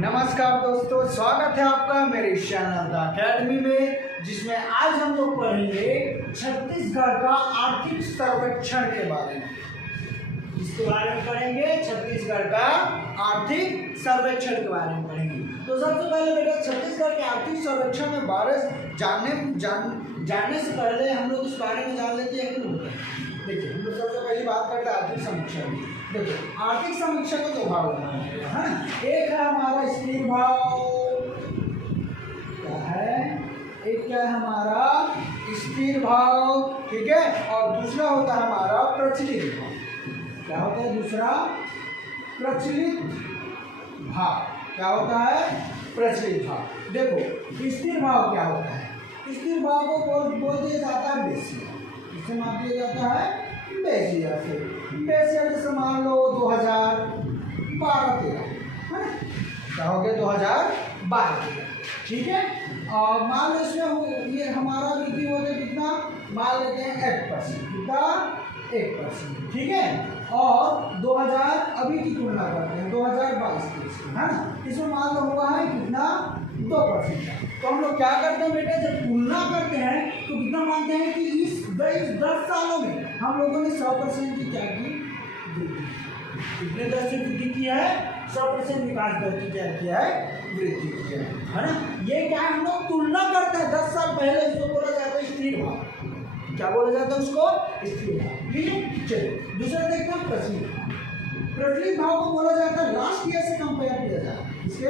नमस्कार दोस्तों, स्वागत है आपका मेरे चैनल द अकेडमी में, जिसमें आज हम लोग पढ़ेंगे छत्तीसगढ़ का आर्थिक सर्वेक्षण के बारे में। इसके बारे में पढ़ेंगे, छत्तीसगढ़ का आर्थिक सर्वेक्षण के बारे में पढ़ेंगे। तो सबसे पहले बेटा छत्तीसगढ़ के आर्थिक सर्वेक्षण में बारे जानने से पहले हम लोग इस बारे में जान लेते हैं कि देखिए, हम लोग सबसे पहली बात करते हैं आर्थिक समीक्षा की। देखो, आर्थिक समीक्षा को दो भाग बनाना है ना। एक है हमारा स्थिर भाव, क्या है, एक क्या है हमारा स्थिर भाव, ठीक है, और दूसरा होता है हमारा प्रचलित भाव। क्या होता है दूसरा? प्रचलित भाव। क्या होता है? प्रचलित भाव। देखो, स्थिर भाव क्या होता है? स्थिर भाव को बोल दिया जाता है बेसिया। इसे माप दिया जाता है बेसिया से। बेसिया जैसे मान लो 2012-13, है ना, क्या हो गया 2012-13, ठीक है। और मान लो इसमें ये हमारा वृद्धि होता है कितना, मान लेते हैं 1%, कितना 1%, ठीक है। और 2000 अभी की तुलना करते हैं 2022-23, है ना, इसमें मान लो हुआ है कितना 2% का। तो हम लोग क्या करते हैं बेटा, जब तुलना करते हैं तो कितना मानते हैं कि इस 10 सालों में हम लोगों ने 100% की क्या की, कितने दर से वृद्धि किया है, 100% विकास दर की क्या किया है, वृद्धि किया है ना। ये क्या हम लोग तुलना करते हैं 10 साल पहले, इसको बोला जाता है स्थिर भाव। क्या बोला जाता है उसको? स्थिर भाव, ठीक है। चलिए दूसरा देखते हैं प्रचलित भाव। प्रचलित भाव को बोला जाता है लास्ट ईयर से कंपेयर किया जाता है, इसके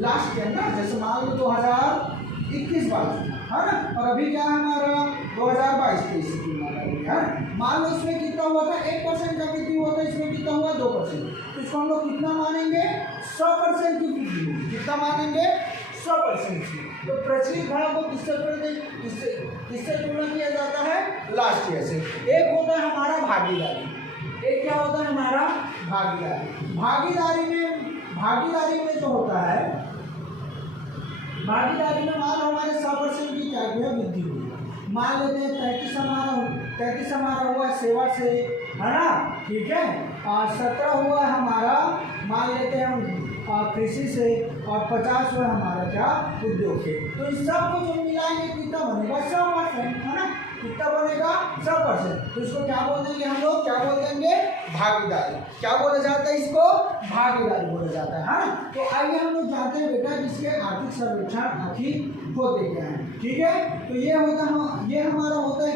लास्ट ईयर ना, जैसे मान लो 2021-22, है ना, और अभी क्या है हमारा 2022-23 की तुलना करेंगे, है। मान लो इसमें कितना हुआ था, 1% का वृद्धि हुआ था, इसमें कितना हुआ 2%, तो इसको हम लोग कितना मानेंगे, 100% की वृद्धि होगी। कितना मानेंगे? 100% की। तो प्रचलित भाव को किससे तुलना किया जाता है? लास्ट ईयर से। एक होता है हमारा भागीदारी, एक क्या होता है हमारा भागीदारी। भागीदारी में जो होता है, भागीदारी में मान लो हमारे 100% की क्या हुआ, वृद्धि हुई। मान लेते हैं 33 हमारा हुआ सेवा से, है ना, ठीक है, और 17 हुआ हमारा मान लेते हैं हम कृषि से, और 50 हुआ हमारा क्या, उद्योग से। तो इस सब को जो मिलाएंगे कितना बनेगा, 100%, है ना। कितना बनेगा? 100%। तो इसको क्या बोल देंगे हम लोग, क्या बोल देंगे, भागीदारी। क्या बोला जाता है इसको? भागीदारी बोला जाता है ना। तो आइए हम लोग जानते हैं बेटा जिसके आर्थिक सर्वेक्षण आखिर होते क्या है, ठीक है। तो ये हमारा होता है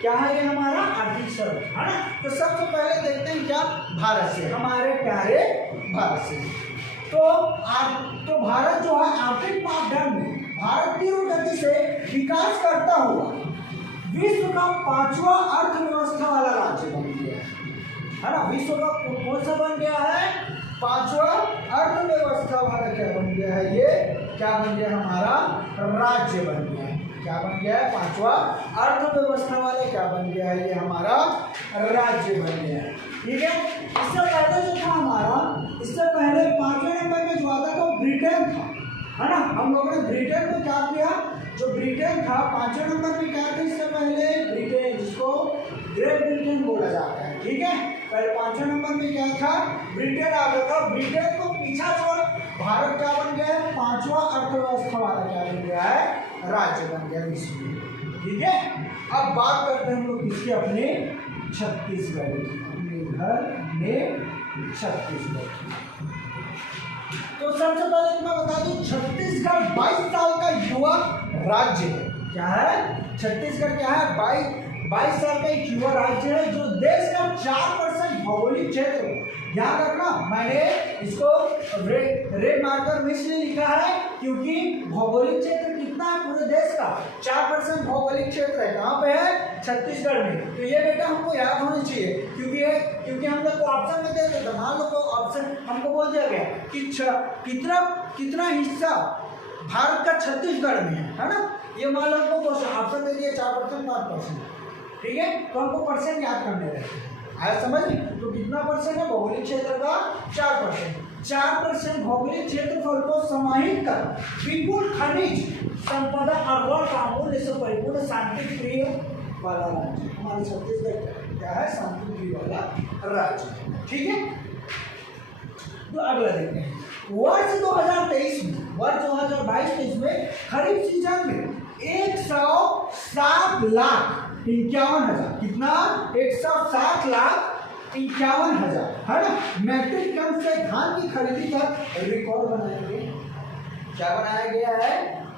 क्या है ये हमारा आर्थिक सर्वेक्षण, है ना। तो सबसे पहले देखते हैं क्या, भारत से, हमारे प्यारे भारत से। तो भारत जो है आर्थिक मापदंड में भारत तीव्र गति से विकास करता हुआ विश्व का 5वां अर्थव्यवस्था वाला राज्य बन गया है ना। विश्व का कौन सा बन गया है? 5वां अर्थव्यवस्था वाला क्या बन गया है, ये क्या बन गया, हमारा राज्य बन गया है। क्या बन गया है? 5वां अर्थव्यवस्था वाले क्या बन गया है, ये हमारा राज्य बन गया है, ठीक है। इससे पहले जो था हमारा, इससे पहले 5वें नंबर में जो आता था वो ब्रिटेन था, है ना। हम लोगों ने ब्रिटेन को क्या किया, जो ब्रिटेन था 5वें नंबर में क्या था इससे पहले, ब्रिटेन, जिसको ग्रेट ब्रिटेन बोला जाता है, ठीक है। पहले 5वें नंबर में क्या था, ब्रिटेन आ गया था। ब्रिटेन को पीछा छोड़ भारत क्या बन गया है, 5वां अर्थव्यवस्था वाला क्या बन गया है, राज्य बन गया विश्व में, ठीक है। अब बात करते हैं हम लोग किसके, अपने छत्तीसगढ़ की, अपने घर में छत्तीसगढ़ की। तो सबसे पहले मैं बता दूं, छत्तीसगढ़ 22 साल का युवा राज्य है। क्या है? छत्तीसगढ़ क्या है, 22 साल का एक युवा राज्य है, जो देश का 4% भौगोलिक क्षेत्र, ध्यान रखना, मैंने इसको रेड मार्कर में इसलिए लिखा है क्योंकि भौगोलिक क्षेत्र कितना है पूरे देश का, 4% भौगोलिक क्षेत्र है। कहाँ पे है? छत्तीसगढ़ में। तो ये बेटा हमको याद होनी चाहिए, क्योंकि हम लोग को ऑप्शन में दे देते, मान लो को ऑप्शन हमको बोल दिया गया कि कितना हिस्सा भारत का छत्तीसगढ़ में है ना। ये मान लो हमको ऑप्शन दे दिया 4%, 5%, ठीक है। तो हमको परसेंट याद करने रहते हैं, आया समझ में। तो कितना परसेंट है भौगोलिक क्षेत्र का? 4%। 4% भौगोलिक क्षेत्रफल को समाहित कर विपुल खनिज संपदा और वन का अमूल्य से परिपूर्ण शांति प्रिय वाला राज्य हमारे छत्तीसगढ़ क्या है, शांति प्रिय वाला राज्य, ठीक है। तो अगला देखते हैं, वर्ष 2022-23 में खरीफ सीजन में 107,51,000, कितना? 107,51,000 है ना, मैट्रिक टन से धान की खरीदी का रिकॉर्ड बनाएंगे। क्या बनाया गया है?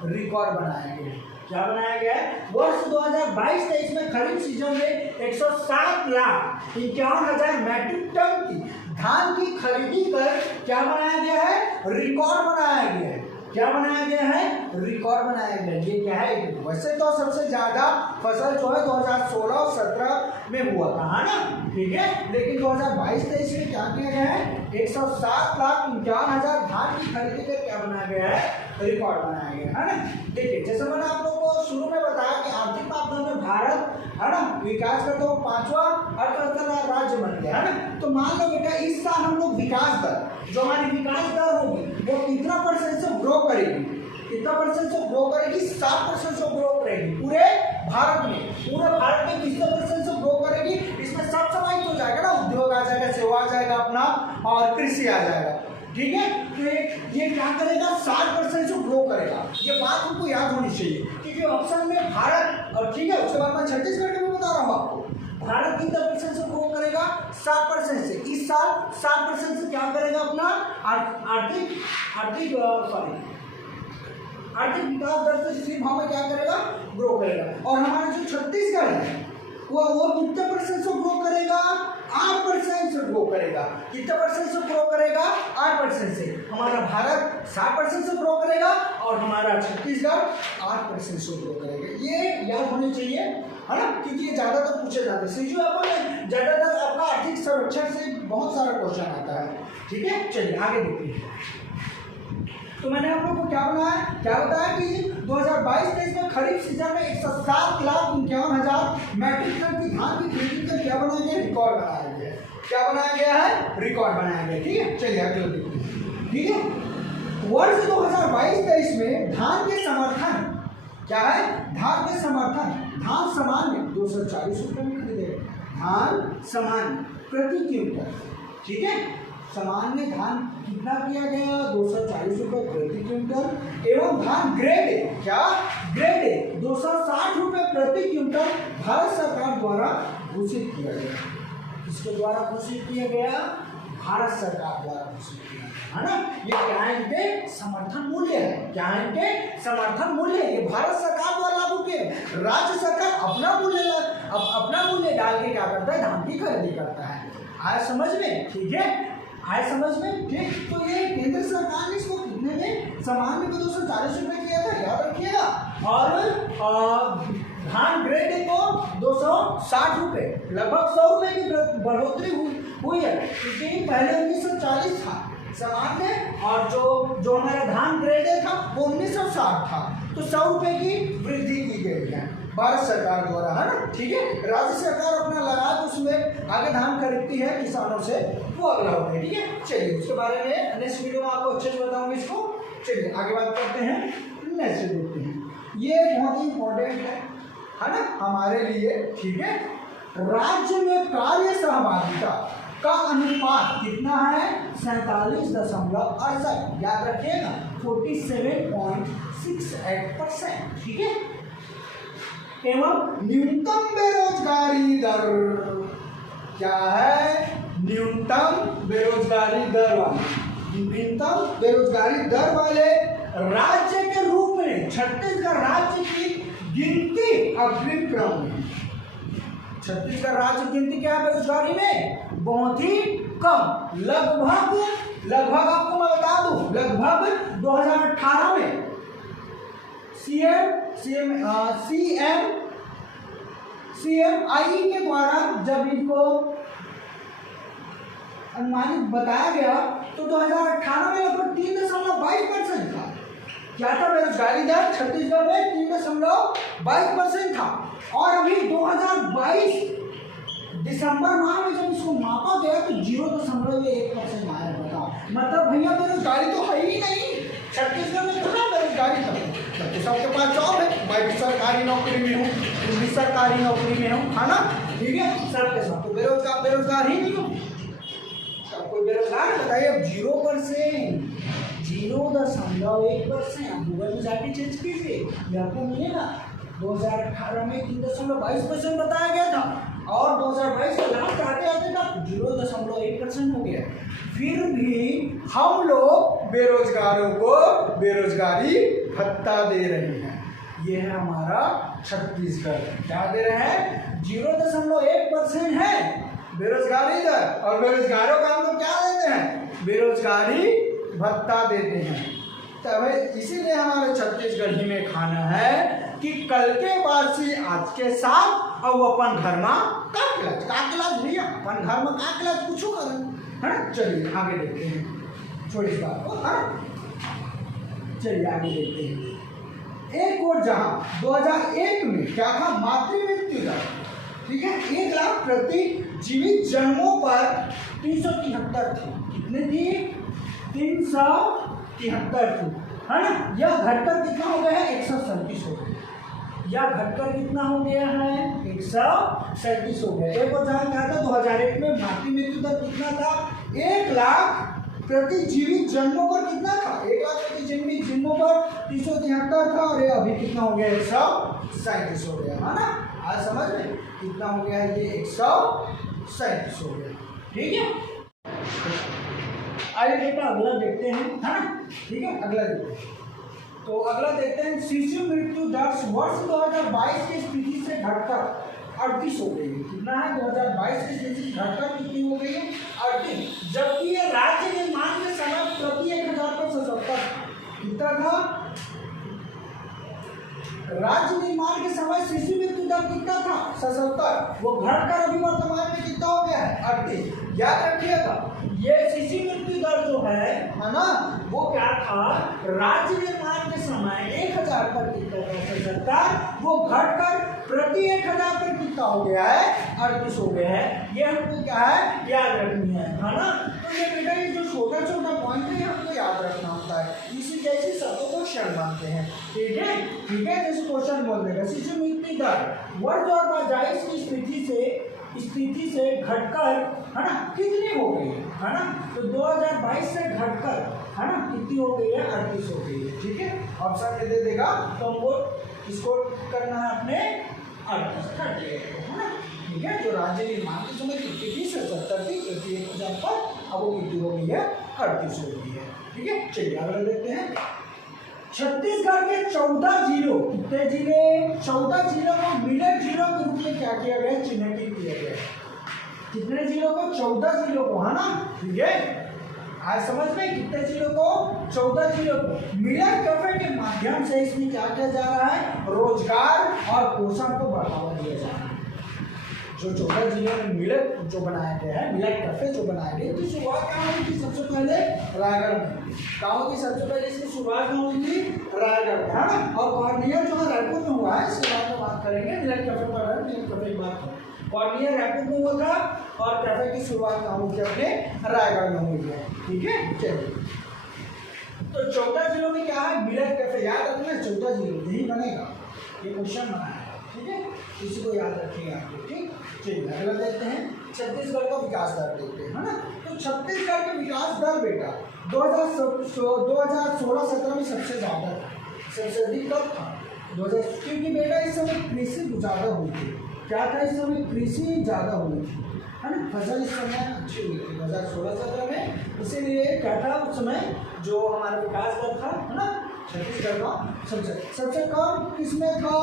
रिकॉर्ड बनाया गया। क्या बनाया गया है? वर्ष 2022-23 में खरीफ सीजन में 107,51,000 मैट्रिक टन की धान की खरीदी कर क्या बनाया गया है? रिकॉर्ड बनाया गया है। क्या बनाया गया है? रिकॉर्ड बनाया गया। ये क्या है? वैसे तो सबसे ज्यादा फसल जो है 2016 और 17 में हुआ था, है ना, ठीक है, लेकिन 2022-23 में क्या किया गया है? 107,51,000 धान की खरीदी कर क्या बनाया गया है? रिकॉर्ड बनाया गया है ना। देखिए, जैसे मैंने आप लोगों को शुरू में बताया कि आर्थिक मापदंड में भारत, है ना, विकास का तो 5वां अर्थव्यवस्था राज्य बन गया, है ना। तो मान लो बेटा, इस साल हम लोग विकास दर, जो हमारी विकास दर होगी वो कितना परसेंट से ग्रो करेगी? कितना परसेंट से ग्रो करेगी? 7% से ग्रो करेगी पूरे भारत में। पूरे भारत में कितने परसेंट से ग्रो करेगी? इसमें सब समाहित हो जाएगा ना, उद्योग आ जाएगा, सेवा आ जाएगा अपना, और कृषि आ जाएगा, ठीक है। तो ये क्या करेगा? 7% से ग्रो करेगा। ये बात हमको याद होनी चाहिए, क्योंकि ऑप्शन में भारत, और ठीक है, उसके बाद मैं छत्तीसगढ़ में बता रहा हूँ आपको, भारत कितना परसेंट से ग्रो करेगा? 7% से। इस साल 7% से क्या करेगा? अपना आर्थिक विकास दर से सिर्फ हमें क्या करेगा? ग्रो करेगा। और हमारा जो छत्तीसगढ़ है वो कितने परसेंट से ग्रो करेगा? 8% से ग्रो करेगा। कितने परसेंट से ग्रो करेगा? 8% से। हमारा भारत 7% से ग्रो करेगा और हमारा छत्तीसगढ़ 8% से ग्रो करेगा। ये याद होनी चाहिए, है ना, क्योंकि ये ज्यादातर पूछे जाते हैं। सीजीएल में ज्यादातर आपका आर्थिक सर्वेक्षण से बहुत सारा क्वेश्चन आता है, ठीक है। चलिए आगे देखते हैं। तो मैंने आप लोग को क्या बताया कि 2022-23 में खरीफ सीजन में 107,51,000 मैट्रिक टन की धान की खरीदी कर क्या बनाया गया? रिकॉर्ड बनाया गया। क्या बनाया गया है? रिकॉर्ड बनाया गया, ठीक है। चलिए अगले देखते हैं, ठीक है। वर्ष 2022-23 में धान के समर्थन क्या है? धान के समर्थन, धान सामान्य 240 रुपये में खरीदे। धान सामान्य प्रति क्विंटल, ठीक है, सामान्य धान कितना किया गया? 240 रुपये प्रति क्विंटल। एवं धान ग्रेड ए, क्या ग्रेड ए 260 रुपये प्रति क्विंटल भारत सरकार द्वारा घोषित किया गया। किसके द्वारा घोषित किया गया? भारत सरकार द्वारा घोषित किया गया, है ना। ये क्या है? इनके समर्थन मूल्य है। क्या है? इनके समर्थन मूल्य। ये भारत सरकार द्वारा लागू किए। राज्य सरकार अपना मूल्य डाल के क्या करता है? धान की खरीदी करता है। आया समझ में? ठीक है, आए समझ में, ठीक। तो ये केंद्र सरकार ने इसको कितने में? सामान्य को 240 रुपये किया था, याद रखिएगा। और धान ग्रेड ए को 260 रुपये, लगभग 100 रुपये की बढ़ोतरी हुई है, क्योंकि पहले 1940 था सामान्य, और जो हमारा धान ग्रेड ए था वो 1960 था। तो 100 रुपये की वृद्धि की गई है भारत सरकार द्वारा, है ना, ठीक है। राज्य सरकार अपना लगा तो उसमें आगे धान खरीदती है किसानों से, वो अगला होता है, ठीक है। चलिए उसके बारे में नेक्स्ट वीडियो में आपको अच्छे से बताऊंगा इसको। चलिए आगे बात करते हैं, नेक्स्ट देखते हैं। ये बहुत ही इंपॉर्टेंट है ना, हमारे लिए, ठीक है। राज्य में कार्य सहभागिता का अनुपात कितना है? 47.68, याद रखिएगा, 47.68%, ठीक है। एवं न्यूनतम बेरोजगारी दर क्या है? न्यूनतम बेरोजगारी दर वाले राज्य के रूप में छत्तीसगढ़ राज्य की गिनती अग्रिम क्रम में। छत्तीसगढ़ राज्य की गिनती क्या है बेरोजगारी में? बहुत ही कम, लगभग आपको मैं बता दूं, लगभग 2018 में CMI के द्वारा जब इनको अनुमानित बताया गया तो 2018 में लगभग 3.22% था। क्या था बेरोजगारी दर छत्तीसगढ़ में? 3.22% था। और अभी 2022 दिसंबर माह में जब इसको मापा गया तो 0.1% आया। बताओ, मतलब भैया बेरोजगारी तो है ही नहीं छत्तीसगढ़ में। कहाँ बेरोजगारी था? तो सबके पास जॉब है, मैं भी सरकारी नौकरी में हूँ, तुम भी सरकारी नौकरी में हूँ, है ना, ठीक है। सबके साथ तो बेरोजगार ही नहीं हो, सबको कोई बेरोजगार बताइए अब 0%, 0.1%। आप गूगल में जाके चेंज कीजिए, ये आपको मिलेगा। 2018 में 3.22% बताया गया था और 2022 के लास्ट आते आते तक 0.1% हो गया। फिर भी हम लोग बेरोजगारों को बेरोजगारी भत्ता दे रहे हैं। ये है हमारा छत्तीसगढ़। क्या दे रहे हैं? 0.1% है बेरोजगारी दर, और बेरोजगारों का हम लोग क्या देते हैं? बेरोजगारी भत्ता देते हैं। तब इसीलिए हमारे छत्तीसगढ़ ही में खाना है कि कल के वासी आज के साथ और अपन घर में काकलाज भैया अपन घर में काकलाज कुछ करें, है ना। चलिए आगे देखते हैं, छोड़ी इस बात को, है ना। चलिए आगे देखते हैं। एक और जहां 2001 में क्या था? मातृ मृत्यु दर, ठीक है, 1 लाख प्रति जीवित जन्मों पर 373 थी। कितने थी? 373 थी, है ना। यह घटकर कितना हो गया है? 137 हो गया। यह घटकर कितना हो गया है? 137 हो गया। एक और जहां क्या था? 2001 में मातृ मृत्यु दर कितना था? 1 लाख प्रति जीवित जन्मों पर कितना था? 1 लाख प्रति जीवित जन्मों पर 373 था, और ये अभी कितना हो गया? 137 हो गया, है ना। आज समझ में कितना हो गया है? ये 137 हो गया, ठीक है। आइए बेटा अगला देखते हैं, है ना, ठीक है। अगला देखते हैं, तो अगला देखते हैं शिशु मृत्यु दर वर्ष 2022 की स्थिति से घटकर 38 हो गई है। कितना है? 2022 की स्थिति से घटकर कितनी हो गई है? 38। जबकि ये राज्य निर्माण के समय प्रति 1000 पर 77 कितना था? राज्य निर्माण के समय शिशु मृत्यु दर कितना था? 77। वो घटकर अभी वर्तमान में कितना हो गया है? 38। याद रखिएगा, ये शिशु मृत्यु दर जो है ना, वो क्या था? राज्य निर्माण के समय 1000 पर कितना था? 77। वो घटकर प्रति 1000 पर कितना हो गया है? 38 हो गया है। ये हमको क्या है? याद रखनी है ना। तो ये बेटा ये जो छोटा छोटा पॉइंट है हमको याद रखना होता है। इसी जैसे सबको क्वेश्चन मानते हैं, ठीक है, ठीक है। जैसे क्वेश्चन बोल देगा शिशु मृत्यु दर वर्ष 2022 की स्थिति से घटकर, है ना, कितनी हो गई है ना। तो 2022 से घटकर, है ना, कितनी हो गई है? 38 हो गई है, ठीक है। ऑप्शन में दे देगा तो हमको इसको करना है अपने 38 कर दिया, है ना, ठीक है। जो राज्य निर्माण के समय कितनी थी? 77 थी, प्रति 1000 पर, अब वो कितनी हो गई है? 38 हो गई है, ठीक है। चलिए अगला देखते हैं। छत्तीसगढ़ के 14 जिलों, कितने जिले? 14 जिलों को मिलेट जिलों के रूप में क्या किया गया? चिन्हित किया गया। कितने जिलों को? 14 जिलों को, है ना, ठीक है। आज समझ में कितने जिलों को? 14 जिलों को मिलेट कैफे के माध्यम से इसमें क्या किया जा रहा है? रोजगार और पोषण को बढ़ावा दिया जा रहा है। जो 14 जिलों में मिलेट जो बनाया गया है, मिलेट कैफे जो बनाया गया, तो शुरुआत कहाँ हुई थी? सबसे पहले रायगढ़ में। कहाँ की सबसे पहले इसकी शुरुआत कहाँ हुई थी? रायगढ़, है ना। और कॉर्नियर जो है रायपुर में हुआ है, इसके बारे में बात करेंगे। मिलेट कैफे पर मिलेट कैफे की बात करें। कॉर्नियर रायपुर में हुआ था और कैफे की शुरुआत कहाँ हुई थी? अपने रायगढ़ में हुई है, ठीक है। चलिए, तो 14 जिलों में क्या है? Millet cafe. याद रखना 14 जिलों यही बनेगा, ये क्वेश्चन बना है, ठीक है। इसी को याद रखिएगा, ठीक। चलिए अगला देखते हैं। छत्तीसगढ़ का विकास दर देखते हैं, है ना। तो छत्तीसगढ़ का विकास दर बेटा 2016-17 में सबसे ज़्यादा था, सबसे अधिक कब था? 2000, क्योंकि बेटा इस समय कृषि ज़्यादा हुई थी। क्या था? इस समय कृषि ज़्यादा हुई थी, है ना। फसल इस समय अच्छी हुई थी 2016-17 में, इसीलिए क्या था उस समय जो हमारा विकास दर था, है ना, छत्तीसगढ़ का सबसे कम किसमें था?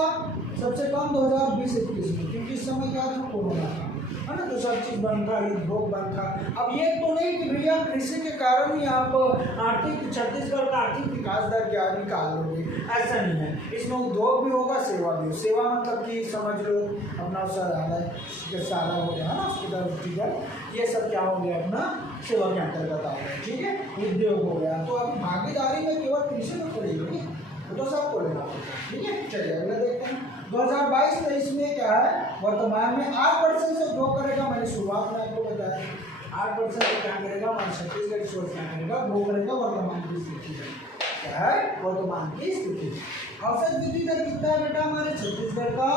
सबसे कम 2020-21 में, क्योंकि इस समय क्या था? कोरोना था, है ना। तो सब चीज़ बंद था, उद्योग बंद था। अब ये तो नहीं कि भैया कृषि के कारण ही आप आर्थिक छत्तीसगढ़ का आर्थिक विकास दर क्या निकाल लोगे, ऐसा नहीं है। इसमें उद्योग भी होगा, सेवा भी हो। सेवा मतलब कि समझ लो अपना सारा हो गया, है ना, हॉस्पिटल, ये सब क्या हो गया? अपना सेवा के अंतर्गत आ गया, ठीक है। उद्योग हो गया, तो अभी भागीदारी में केवल कृषि में पड़ेगी, तो सबको लेना पड़ेगा, ठीक है। चलिए अगला देखते हैं। 2022-23 में क्या है? वर्तमान में 8% से ग्रो करेगा। मैंने शुरुआत में आपको बताया 8% से क्या करेगा? हमारे छत्तीसगढ़ सोच क्या करेगा? ग्रो करेगा वर्तमान की स्थिति में। क्या है? वर्तमान की स्थिति। औसत वृद्धि दर कितना है बेटा हमारे छत्तीसगढ़ का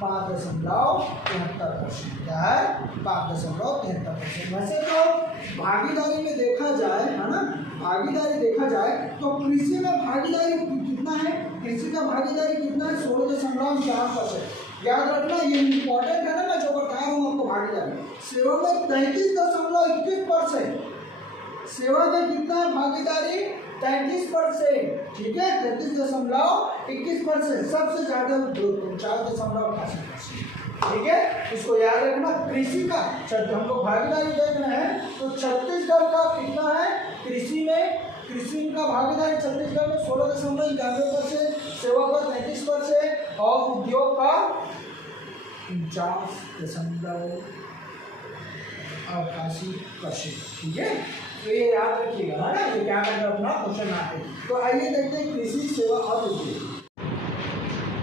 5.73%। क्या है 5.73%। वैसे तो भागीदारी में देखा जाए है ना, भागीदारी देखा जाए तो कृषि में भागीदारी कितना है, कृषि का भागीदारी कितना है 16.4%। याद रखना ये इंपॉर्टेंट है ना, मैं जो बता रहा हूँ आपको भागीदारी। सेवा में 33.21%, सेवा में कितना है भागीदारी 33%, ठीक है 33.21%। सबसे ज्यादा उद्योग 49.88%, ठीक है इसको याद रखना। कृषि का हम लोग भागीदारी देख रहे हैं तो छत्तीसगढ़ का कितना है कृषि में, कृषि का भागीदारी छत्तीसगढ़ में 16.91%, सेवा का 33% और उद्योग का 49.88%, ठीक है। तो ये याद रखिएगा है ना, ये क्या करना अपना क्वेश्चन आते हैं। तो आइए देखते हैं कृषि सेवा और उद्योग।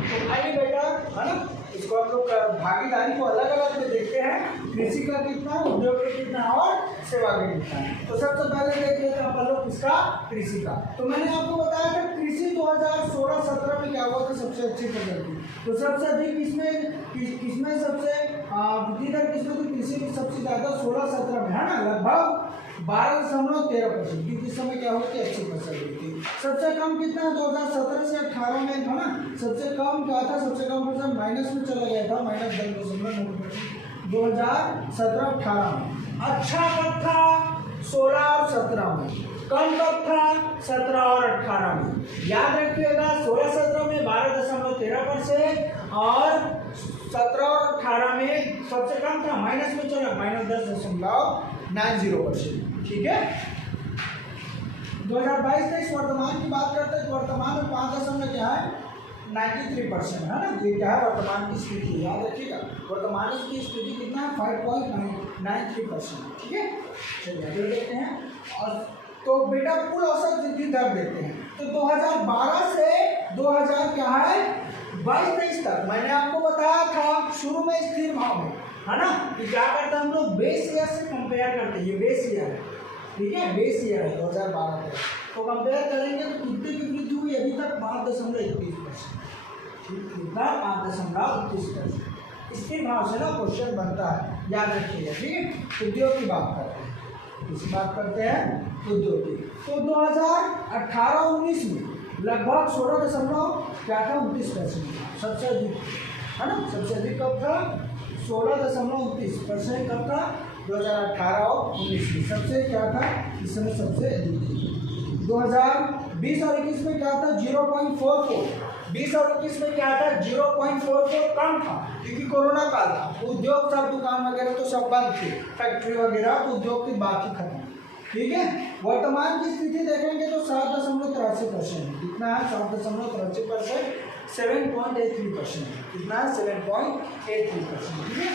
तो आइए बेटा है ना, इसको हम लोग भागीदारी को अलग अलग में देखते हैं, कृषि का कितना, उद्योग का कितना और सेवा का कितना है। तो सबसे पहले देख लेते हैं अपन लोग इसका कृषि का। तो मैंने आपको बताया था कृषि 2016-17 में क्या हुआ था सबसे अच्छी प्रगति। तो सबसे अधिक किसमें सबसे वृद्धि दर किसमें थी, कृषि की सबसे ज्यादा 16-17 में है ना, लगभग 12.13%। किस समय क्या हुआ कि अच्छी फसल हुई थी। सबसे कम कितना 2017 से 18 में था ना, सबसे कम क्या था, सबसे कम परसेंट माइनस में चला गया था, -10.9%। 2017-18 में अच्छा कब था 16 और 17 में, कम कब था 17 और 18 में। याद रखिएगा 16-17 में 12.13% और 17 और 18 में सबसे कम था, माइनस में चला -10.90%, ठीक है। 2022-23 वर्तमान की बात करते हैं तो वर्तमान में 5 क्या है 93% है ना, ये क्या है वर्तमान की स्थिति, याद रखिएगा वर्तमान की स्थिति कितना है 5.93%, ठीक है। चलिए आगे देखते हैं। और तो बेटा कुल औसत वृद्धि दर देते हैं। तो 2012 से 2000 क्या है 22-23 तक मैंने आपको बताया था शुरू में स्थिर भाव में है ना, कि क्या करते हैं हम लोग बेस ईयर से कंपेयर करते हैं, ये बेस ईयर है, ठीक है बेस ईयर है 2012 तक। तो कंपेयर करेंगे तो कितने की वृद्धि हुई अभी तक 5.31%, कितना 5.31%। स्थिर भाव से ना क्वेश्चन बनता है, याद रखिएगा, ठीक है। उद्योग की बात करते हैं, किसकी बात करते हैं उद्योग की। तो 2018-19 में लगभग 16.29% सबसे अधिक है ना, सबसे अधिक कब था 16.29% कब था 2018 और 19 में, सबसे क्या था इस समय सबसे अधिक। 2020 और 21 में क्या था 0.44, 20 और 21 में क्या था 0.44 कम था क्योंकि कोरोना काल था, उद्योग सब दुकान वगैरह तो सब बंद थे, फैक्ट्री वगैरह तो उद्योग की बाकी खत्म, ठीक है। वर्तमान की स्थिति देखेंगे तो 7.83%, कितना है 7.83%, 7.83%, कितना है 7.83%, ठीक है।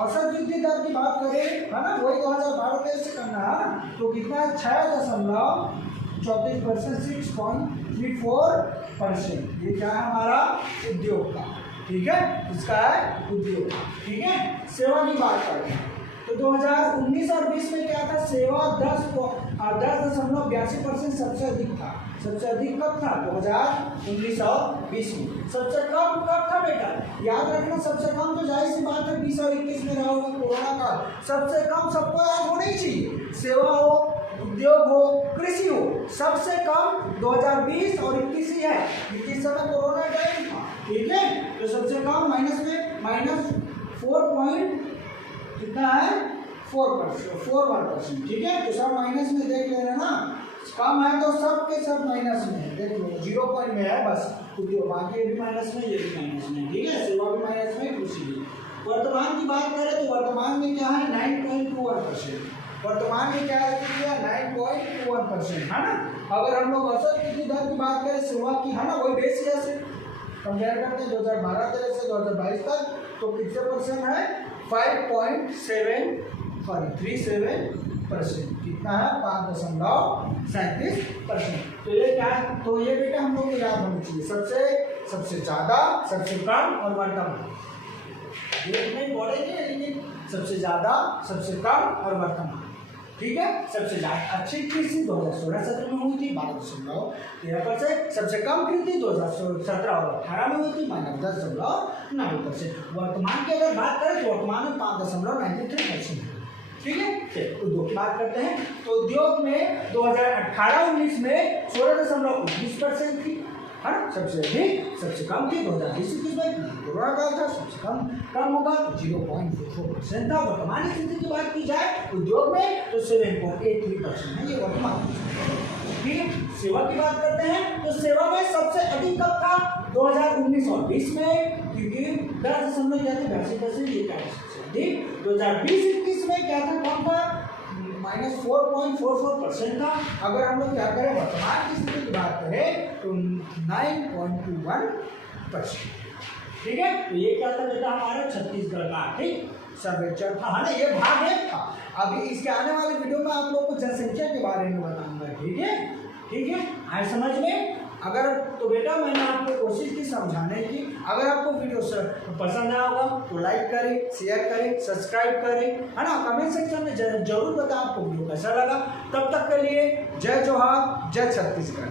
औसत वृद्धि दर की बात करें है ना, वही 2012 से करना है ना, तो कितना है 6.34%, 6.34%। ये क्या है हमारा उद्योग का, ठीक है इसका है उद्योग, ठीक है। सेवा की बात करें तो 2019 और 20 में क्या था सेवा 10.82% सबसे अधिक था, सबसे अधिक कब था 2019 और 20 में। सबसे कम कब था बेटा, याद रखना सबसे कम तो जाहिर सी बात है 20 और 21 में रहा होगा कोरोना काल, सबसे कम सबको याद होना ही चाहिए, सेवा हो उद्योग हो कृषि हो, सबसे कम 2020 और 21 ही है, 21 समय कोरोना टाइम था, ठीक है। तो सबसे कम माइनस में -4 कितना है 4%, ठीक है। तो सब माइनस में देख लेना ना, कम है तो सब के सब माइनस में है, देख लो 0 पॉइंट में है बस, उद्योग बाकी भी माइनस में, ये भी माइनस में, ठीक है। सेवा भी माइनस में, कृषि भी। वर्तमान की बात करें तो वर्तमान में क्या है 9.21%, वर्तमान में क्या है 9.21% है ना। अगर हम लोग औसत वृद्धि दर की बात करें सेवा की है ना, वही बेस ईयर से कंपेयर करते हैं 2012-13 से 2022 तक, तो कितने परसेंट है 5.37%, कितना है 5.37%। तो ये क्या है, तो ये बेटा हम लोग को याद होना चाहिए, सबसे ज्यादा, सबसे कम और वर्तमान, ये नहीं बोलेंगे लेकिन सबसे ज्यादा, सबसे कम और वर्तमान, ठीक है। सबसे ज्यादा अच्छी कृषि 2016-17 में हुई थी 12.13%, सबसे कम कृषि 2017 और 18 में हुई थी -10.9%। वर्तमान की अगर बात करें तो वर्तमान में 5.93%। ठीक है। चलिए उद्योग की बात करते हैं तो उद्योग में 2018-19 में 16.19% थी, है ना। सबसे अधिक सबसे कम थी 2020-21 में, कोरोना काल था, सबसे कम होगा तो 0.44% था। वर्तमान स्थिति की बात की जाए उद्योग में तो 7.83% है ये वर्तमान। ठीक है। सेवा की बात करते हैं तो सेवा में सबसे अधिक कब था 2019 और 20 में, क्योंकि 10.82% ये था सबसे अधिक। 2020-21 में क्या था, कम था, -4.44% था। अगर हम लोग क्या करें वर्तमान की स्थिति की बात करें तो 9.21%। ठीक है। तो ये क्या था बेटा हमारा छत्तीसगढ़ का आर्थिक सर्वेक्षण था, है ना। ये भाग एक था। अभी इसके आने वाले वीडियो में आप लोग को जनसंख्या के बारे में बताऊंगा। ठीक है। ठीक है, आए समझ में। अगर तो बेटा मैंने आपको कोशिश की समझाने की। अगर आपको वीडियो पसंद आया होगा तो लाइक करें, शेयर करें, सब्सक्राइब करें, है ना। कमेंट सेक्शन में जरूर बताएं आपको वीडियो कैसा लगा। तब तक के लिए जय जोहार, जय छत्तीसगढ़।